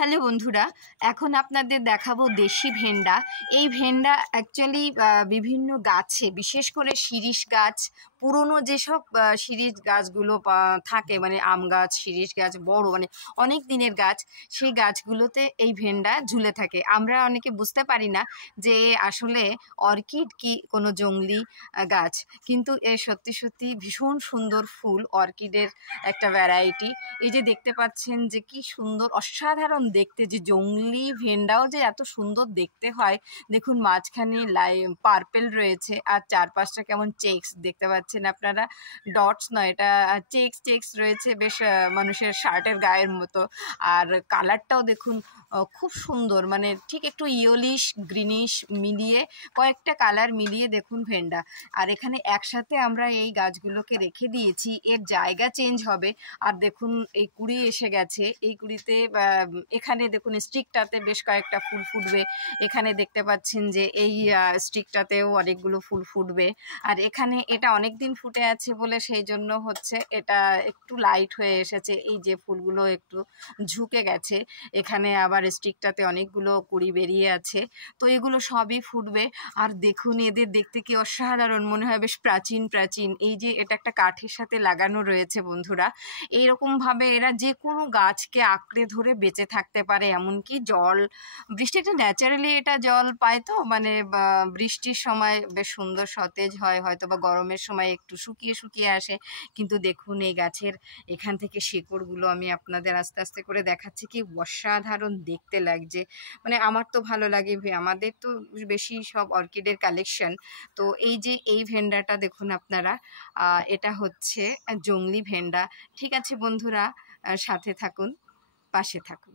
Hello বন্ধুরা, এখন আপনাদের দেখাবো দেশি ভেন্ডা। এই ভেন্ডা অ্যাকচুয়ালি বিভিন্ন গাছে, বিশেষ করে শিরীষ গাছ, পুরনো যেসব শিরীষ গাছগুলো থাকে, মানে আম গাছ, শিরীষ গাছ, বড় মানে অনেক দিনের গাছ, সেই গাছগুলোতে এই ভেন্ডা ঝুলে থাকে। আমরা অনেকে বুঝতে পারি না যে আসলে অর্কিড কি কোনো জংলি গাছ, কিন্তু এ সত্যি সত্যি ভীষণ সুন্দর ফুল, অর্কিডের একটা ভ্যারাইটি। এই যে দেখতে পাচ্ছেন যে কি সুন্দর, অসাধারণ দেখতে, যে জংলি ভেন্ডাও যে এত সুন্দর দেখতে হয়। দেখুন মাঝখানে পার্পেল রয়েছে, আর চারপাশটা কেমন চেক্স দেখতে পাচ্ছেন আপনারা, ডটস নয়, এটা চেক্স চেক্স রয়েছে, বেশ মানুষের শার্টের গায়ের মতো। আর কালারটাও দেখুন খুব সুন্দর, মানে ঠিক একটু ইয়েলিশ গ্রিনিশ মিলিয়ে, কয়েকটা কালার মিলিয়ে দেখুন ভেন্ডা। আর এখানে একসাথে আমরা এই গাছগুলোকে রেখে দিয়েছি, এর জায়গা চেঞ্জ হবে। আর দেখুন এই কুড়ি এসে গেছে, এই কুড়িতে এখানে দেখুন স্টিকটাতে বেশ কয়েকটা ফুল ফুটবে, এখানে দেখতে পাচ্ছেন যে এই স্টিকটাতেও অনেকগুলো ফুল ফুটবে। আর এখানে এটা অনেক দিন ফুটে আছে বলে সেই জন্য হচ্ছে এটা একটু লাইট হয়ে এসেছে, এই যে ফুলগুলো একটু ঝুঁকে গেছে। এখানে আবার স্টিকটাতে অনেকগুলো কুড়ি বেরিয়ে আছে, তো এগুলো সবই ফুটবে। আর দেখুন এদের দেখতে কি অসাধারণ, মনে হয় বেশ প্রাচীন প্রাচীন। এই যে এটা একটা কাঠের সাথে লাগানো রয়েছে বন্ধুরা, এইরকমভাবে এরা যে কোনো গাছকে আঁকড়ে ধরে বেঁচে থাকতে পারে। এমনকি জল, বৃষ্টি একটা ন্যাচারালি এটা জল পায়, তো মানে বৃষ্টির সময় বেশ সুন্দর সতেজ হয়, হয়তো বা গরমের সময় একটু শুকিয়ে শুকিয়ে আসে। কিন্তু দেখুন এই গাছের এখান থেকে শেকড়গুলো আমি আপনাদের আস্তে আস্তে করে দেখাচ্ছি, কি অসাধারণ দেখতে লাগছে। মানে আমার তো ভালো লাগে, আমাদের তো বেশি সব অর্কিডের কালেকশন। তো এই যে এই ভেন্ডাটা দেখুন আপনারা, এটা হচ্ছে জংলি ভেন্ডা। ঠিক আছে বন্ধুরা, সাথে থাকুন, পাশে থাকুন।